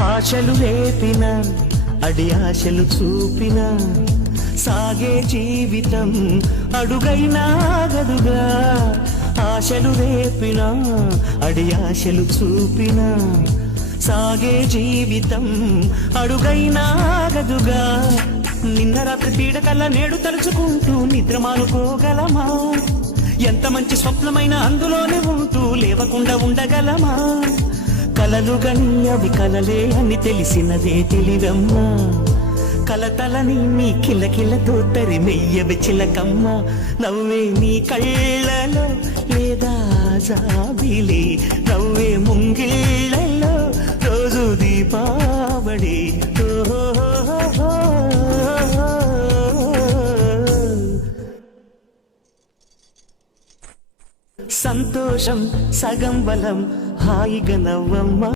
ఆశలు రేపిన అడి ఆశలు చూపిన సాగే జీవితం అడుగైనా గదుగా. ఆశలు రేపిన అడి ఆశలు చూపిన సాగే జీవితం అడుగైనా గదుగా. నిన్న రాత్రి పీడకల్లా నేడు తలుచుకుంటూ నిద్ర మానుకోగలమా? ఎంత మంచి స్వప్నమైన అందులోనే ఉంటూ లేవకుండా ఉండగలమా? కలలు గని అవి కలలే అని తెలిసినదే తెలివమ్మా. కలతలని నీ కిలకిలతో తరిమెయ్యవి చిలకమ్మ. నవ్వే నీ కళ్ళలో లేదా జాబిలి, నవ్వే ముంగిళ్ళలో రోజు దీపావళి. సంతోషం సగం బలం, హాయిగా నవ్వమ్మ.